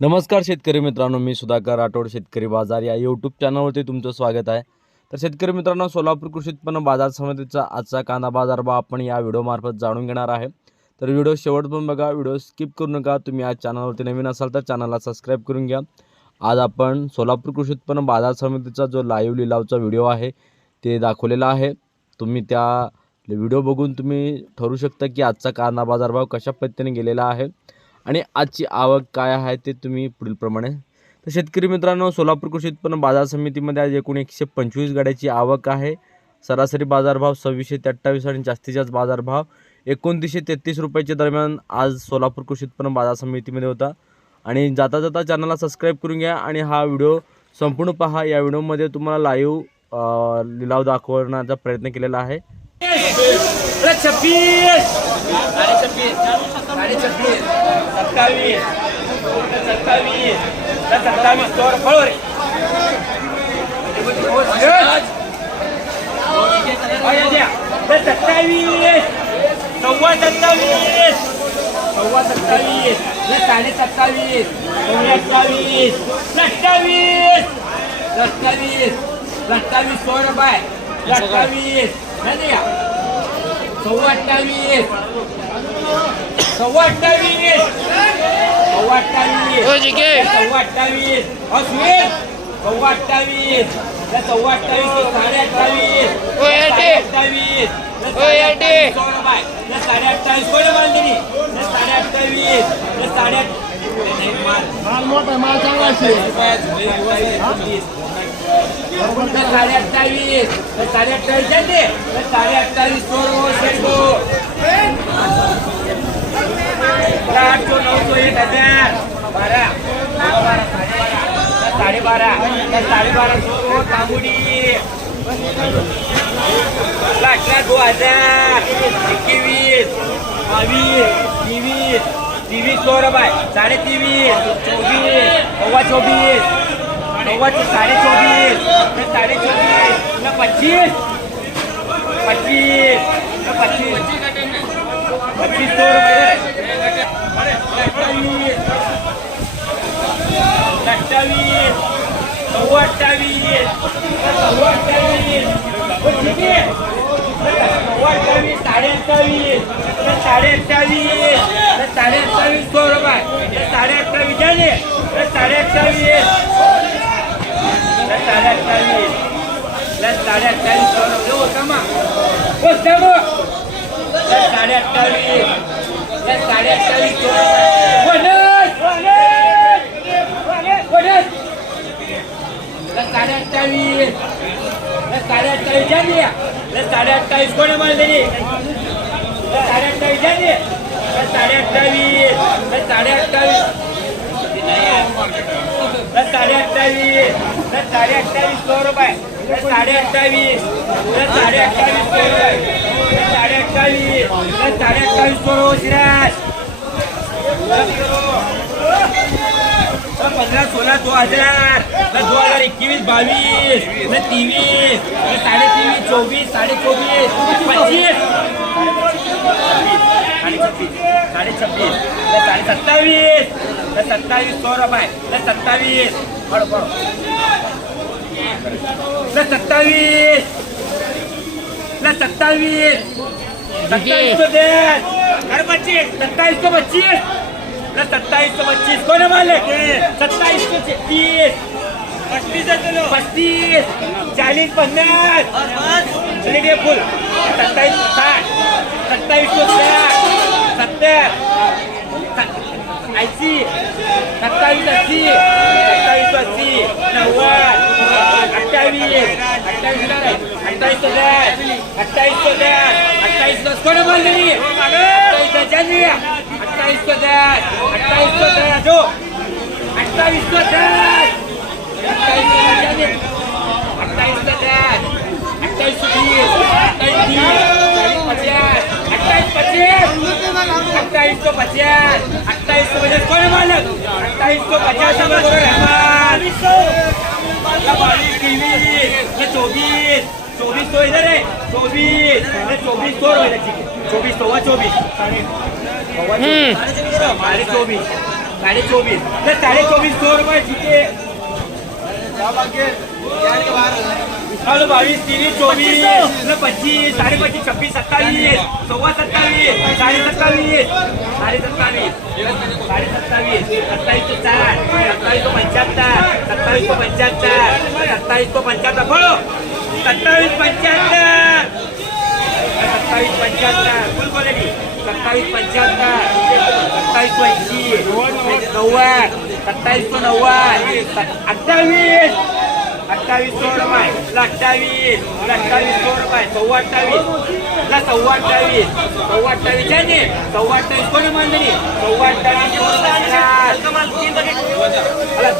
नमस्कार शेतकरी मित्रांनो मी सुधाकर राठोड शेतकरी बाजार या यूट्यूब चॅनलवरती तुमचं स्वागत आहे. तर शेतकरी मित्रांनो सोलापूर कृषी उत्पन्न बाजार समितीचा आजचा कांदा बाजार भाव आपण या व्हिडिओमार्फत जाणून घेणार आहे. तर व्हिडिओ शेवट पण बघा व्हिडिओ स्किप करू नका. तुम्ही आज चॅनलवरती नवीन असाल तर चॅनलला सबस्क्राईब करून घ्या. आज आपण सोलापूर कृषी उत्पन्न बाजार समितीचा जो लाईव्ह लिलावचा व्हिडिओ आहे ते दाखवलेला आहे. तुम्ही त्या व्हिडिओ बघून तुम्ही ठरू शकता की आजचा कांदा बाजार भाव कशा पद्धतीने गेलेला आहे. आणि आजची आवक काय आहे ते तुम्ही पुढीलप्रमाणे तर शेतकरी मित्रांनो सोलापूर कृषी उत्पन्न बाजार समितीमध्ये आज एकूण एकशे पंचवीस गाड्याची आवक आहे. सरासरी बाजारभाव सव्वीसशे ते अठ्ठावीस आणि जास्तीत जास्त बाजारभाव एकोणतीसशे तेहतीस रुपयाच्या दरम्यान आज सोलापूर कृषी उत्पन्न बाजार समितीमध्ये होता. आणि जाता जाता चॅनलला सबस्क्राईब करून घ्या आणि हा व्हिडिओ संपूर्ण पहा. या व्हिडिओमध्ये तुम्हाला लाईव्ह लिलाव दाखवण्याचा प्रयत्न केलेला आहे. छब्बीस. साडे छब्बीस. साडे छब्बीस. सत्तावीस. सत्तावीस. सत्तावीस. चोर फळो रे सत्तावीस. सव्वा सत्तावीस. सव्वा सत्तावीस. साडे सत्तावीस. सव्वा अठ्ठावीस अठ्ठावीस अठ्ठावीस अठ्ठावीस सोळ रुपये अठ्ठावीस नाही. सव्वा अठ्ठावीस सव्वा अठ्ठावीस सव्वा अठ्ठावीस. सव्वा अठ्ठावीस अश्विन सव्वा अठ्ठावीस. सव्वा अठ्ठावीस साडे अठ्ठावीस अठ्ठावीस साडे अठ्ठावीस. कोण बांधणी? साडे अठ्ठावीस. साडे माल मोठा साडे अठ्ठावीस साडे अठ्ठावीस एक हज़ार बारा दो हज़ार एकवीस बावीस तेवीस तेवीस सव्वा चो- साडे चोवीस. तर साडे चोवीस. न पच्चीस. पच्चीस. न पच्चीस. पच्चीस सौ रुपये. अठ्ठावीस अठ्ठावीस सव्वा अठ्ठावीस सव्वा अठ्ठावीस हो, अठ्ठावीस तर साडे अठ्ठावीस तर साडे सौ रुपये. अठ्ठावीस झाले तर साडे अठ्ठावीस સાડા અઠાવીસ પ્લસ સાડા અઠાવીસ વાળો કેવો ઓછામાં ઓછામાં પ્લસ સાડા અઠાવીસ પ્લસ સાડા અઠાવીસ સાડા અઠાવીસ સાડા અઠાવીસ જાણીએ સાડા અઠાવીસ કોને માલ દઈએ સાડા અઠાવીસ જાણીએ સાડા અઠાવીસ સાડા અઠાવીસ સાડે અઠાવીસ સો સાડે અઠાવીસ સાડે અઠાવીસ સાડે અઠાવીસ સાડે અઠાવીસ સો સિરાજ. પંદર સોલા દો હજાર. દો હજાર એકવીસ, બાવીસ ને ત્રેવીસ સાડે ત્રેવીસ, ચોવીસ, સાડે ચોવીસ, પચીસ. સાડી છવ્વીસ, સાડી સત્તાવીસ સત્તાવીસ સો રૂપિયા. સત્તાવીસ. પડો सत्तावीस तर सत्तावीस सौ रुपये तर सत्तावीस पडो पडो तर सत्तावीस तर सत्तावीस सत्तावीस तो दे अरे पच्चीस सत्तावीस तो पच्चीस ना सत्ताईस सौ पच्चीस है मालिक सत्ताईस सौ तीस पच्चीस पच्चीस चालीस पन्नास चलिए फुल सत्ताईस साठ सत्ताईस सौ साठ सत्तर अस्सी सत्तावीस अस्सी सत्तावीस सौ अस्सी नव्वद अट्ठाईस सौ अट्ठाईस अट्ठाईस पचास अट्ठाईस सौ पचास अट्ठाईस सौ पचास अट्ठाईस सौ पचास चौबीस चौबीस तो इधर है। चौबीस चौबीस सौ रुपये चौबीस सौ चौबीस। सौवा चौबीस साढ़े चौबीस। साडे चोवीस सौ रुपये आहे हॅलो बावीस तीस चोवीस पच्चीस साडे पच्चीस छब्बीस सत्तावीस सव्वा सत्तावीस साडे सत्तावीस साडे सत्तावीस साडे सत्तावीस सत्तावीस तो चार सत्तावीस तो पंच्याहत्तर सत्तावीस तो पंच्याहत्तर. सत्तावीस तो पंच्याहत्तर बोलो सत्तावीस पंच्याहत्तर सत्तावीस पंच्याहत्तर फुल क्वालिटी सत्तावीस पंच्याहत्तर सत्तावीस ऐंशी नव्वद सत्तावीस तो नव्वद सत- अठ्ठावीस अठ्ठावीस सौ रुपये अठ्ठावीस अठ्ठावीस सौ रुपये सव्वा अठ्ठावीस ला सव्वा अठ्ठावीस सव्वा अठ्ठावीस ज्याने सव्वा अठ्ठावीस कोणी मानली सव्वा अठ्ठावीस अला, दोन